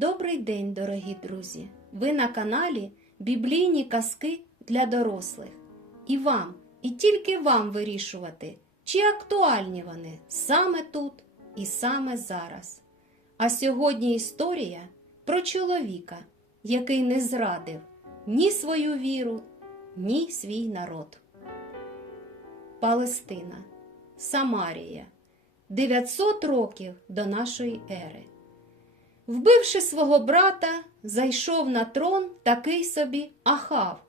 Добрий день, дорогі друзі! Ви на каналі Біблійні казки для дорослих. І вам, і тільки вам вирішувати, чи актуальні вони саме тут і саме зараз. А сьогодні історія про чоловіка, який не зрадив ні свою віру, ні свій народ. Палестина, Самарія, 900 років до нашої ери. Вбивши свого брата, зайшов на трон такий собі Ахав,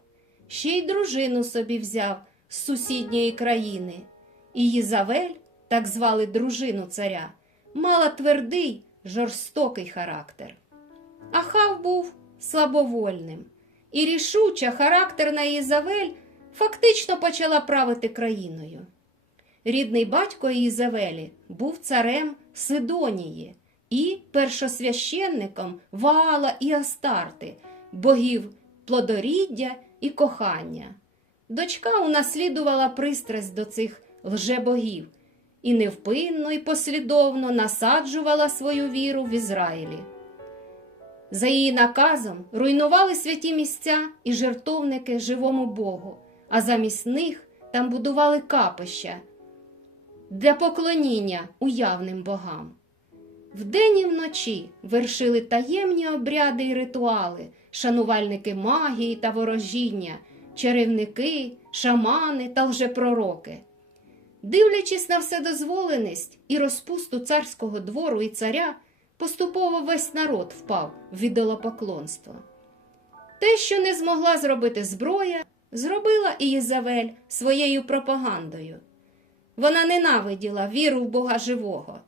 ще й дружину собі взяв з сусідньої країни. І Єзавель, так звали дружину царя, мала твердий, жорстокий характер. Ахав був слабовольним, і рішуча характерна Єзавель фактично почала правити країною. Рідний батько Єзавелі був царем Сидонії і першосвященником Ваала і Астарти, богів плодоріддя і кохання. Дочка унаслідувала пристрасть до цих лжебогів і невпинно і послідовно насаджувала свою віру в Ізраїлі. За її наказом руйнували святі місця і жертовники живому Богу, а замість них там будували капища для поклоніння уявним богам. Вдень і вночі вершили таємні обряди і ритуали, шанувальники магії та ворожіння, чарівники, шамани та лжепророки. Дивлячись на вседозволеність і розпусту царського двору і царя, поступово весь народ впав в ідолопоклонство. Те, що не змогла зробити зброя, зробила і Єзавель своєю пропагандою. Вона ненавиділа віру в Бога живого,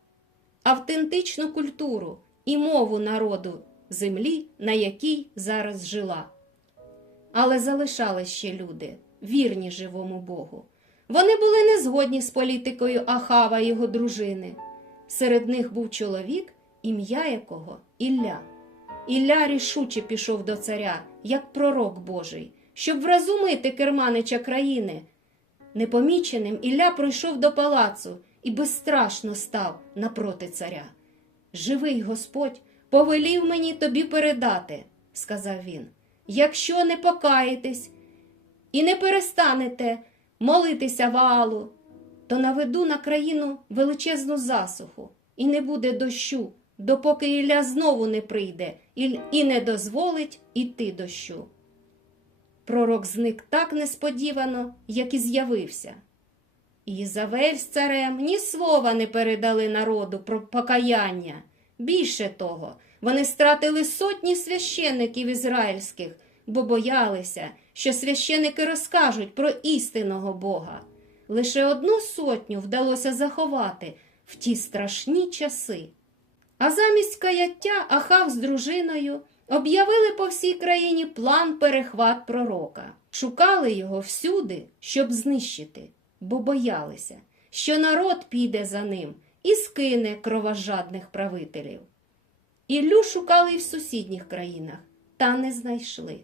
автентичну культуру і мову народу землі, на якій зараз жила. Але залишались ще люди, вірні живому Богу. Вони були не згодні з політикою Ахава і його дружини. Серед них був чоловік, ім'я якого Ілля. Ілля рішуче пішов до царя, як пророк Божий, щоб вразумити керманича країни. Непоміченим Ілля пройшов до палацу і безстрашно став напроти царя. Живий Господь повелів мені тобі передати, сказав він. Якщо не покаєтесь і не перестанете молитися Ваалу, то наведу на країну величезну засуху, і не буде дощу, допоки Ілля знову не прийде і не дозволить іти дощу. Пророк зник так несподівано, як і з'явився. Ізавель з царем ні слова не передали народу про покаяння. Більше того, вони стратили сотні священиків ізраїльських, бо боялися, що священики розкажуть про істинного Бога. Лише одну сотню вдалося заховати в ті страшні часи. А замість каяття Ахав з дружиною об'явили по всій країні план перехват пророка, шукали його всюди, щоб знищити, бо боялися, що народ піде за ним і скине кровожадних правителів. Іллю шукали й в сусідніх країнах, та не знайшли.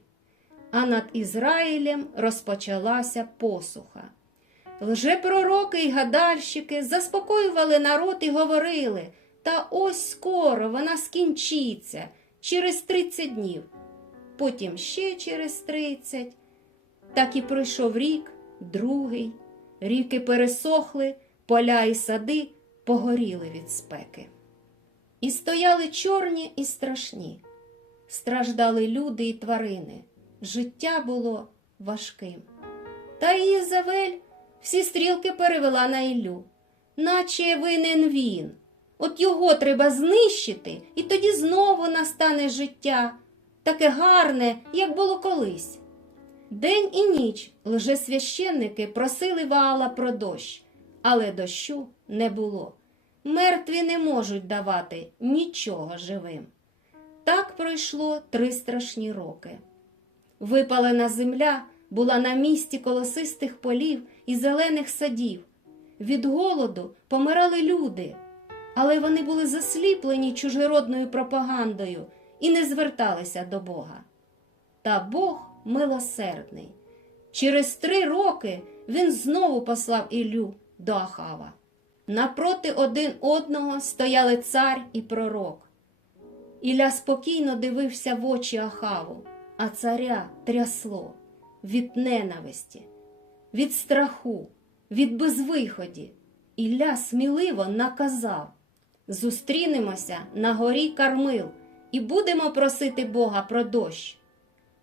А над Ізраїлем розпочалася посуха. Лжепророки й гадальщики заспокоювали народ і говорили, та ось скоро вона скінчиться через 30 днів, потім ще через 30. Так і пройшов рік, другий, ріки пересохли, поля і сади погоріли від спеки. І стояли чорні і страшні, страждали люди і тварини. Життя було важким. Та Єзавель всі стрілки перевела на Іллю, наче винен він. От його треба знищити, і тоді знову настане життя, таке гарне, як було колись. День і ніч лжесвященники просили Ваала про дощ, але дощу не було. Мертві не можуть давати нічого живим. Так пройшло три страшні роки. Випалена земля була на місці колосистих полів і зелених садів. Від голоду помирали люди, але вони були засліплені чужеродною пропагандою і не зверталися до Бога. Та Бог милосердний. Через три роки він знову послав Іллю до Ахава. Напроти один одного стояли цар і пророк. Ілля спокійно дивився в очі Ахаву, а царя трясло від ненависті, від страху, від безвиході. Ілля сміливо наказав Зустрінемося на горі Кармил і будемо просити Бога про дощ.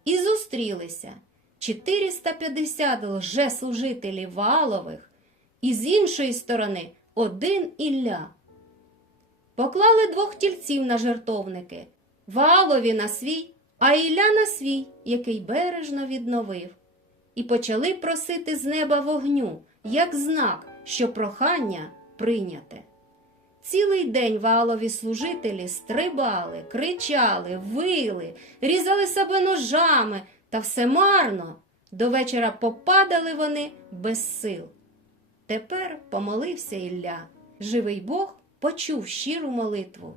І зустрілися 450 лжеслужителів Ваалових, і з іншої сторони один Ілля. Поклали двох тільців на жертовники Ваалові на свій, а Ілля на свій, який бережно відновив, і почали просити з неба вогню, як знак, що прохання прийняте. Цілий день валові служителі стрибали, кричали, вили, різали себе ножами, та все марно. До вечора попадали вони без сил. Тепер помолився Ілля. Живий Бог почув щиру молитву.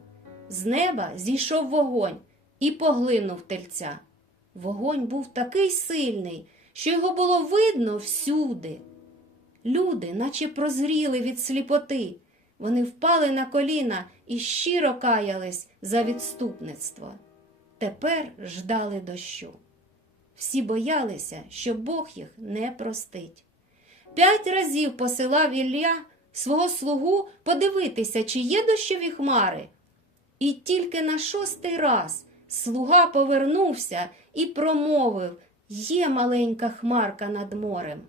З неба зійшов вогонь і поглинув тельця. Вогонь був такий сильний, що його було видно всюди. Люди, наче прозріли від сліпоти. Вони впали на коліна і щиро каялись за відступництво. Тепер ждали дощу. Всі боялися, що Бог їх не простить. П'ять разів посилав Ілля свого слугу подивитися, чи є дощові хмари. І тільки на шостий раз слуга повернувся і промовив Є маленька хмарка над морем.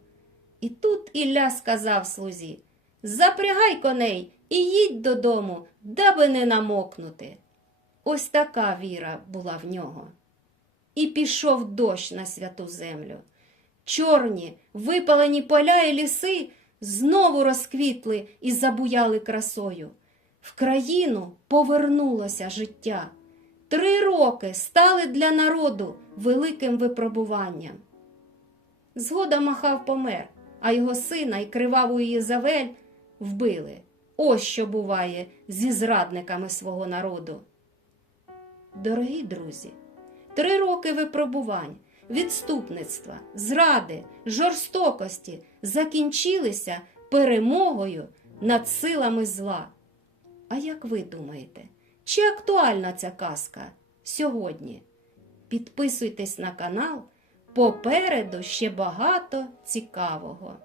І тут Ілля сказав слузі Запрягай коней і їдь додому, даби не намокнути. Ось така віра була в нього. І пішов дощ на святу землю. Чорні, випалені поля і ліси знову розквітли і забуяли красою. В країну повернулося життя. Три роки стали для народу великим випробуванням. Згодом Махав помер, а його сина і криваву Єзавель вбили. Ось що буває зі зрадниками свого народу. Дорогі друзі, три роки випробувань, відступництва, зради, жорстокості закінчилися перемогою над силами зла. А як ви думаєте, чи актуальна ця казка сьогодні? Підписуйтесь на канал, попереду ще багато цікавого.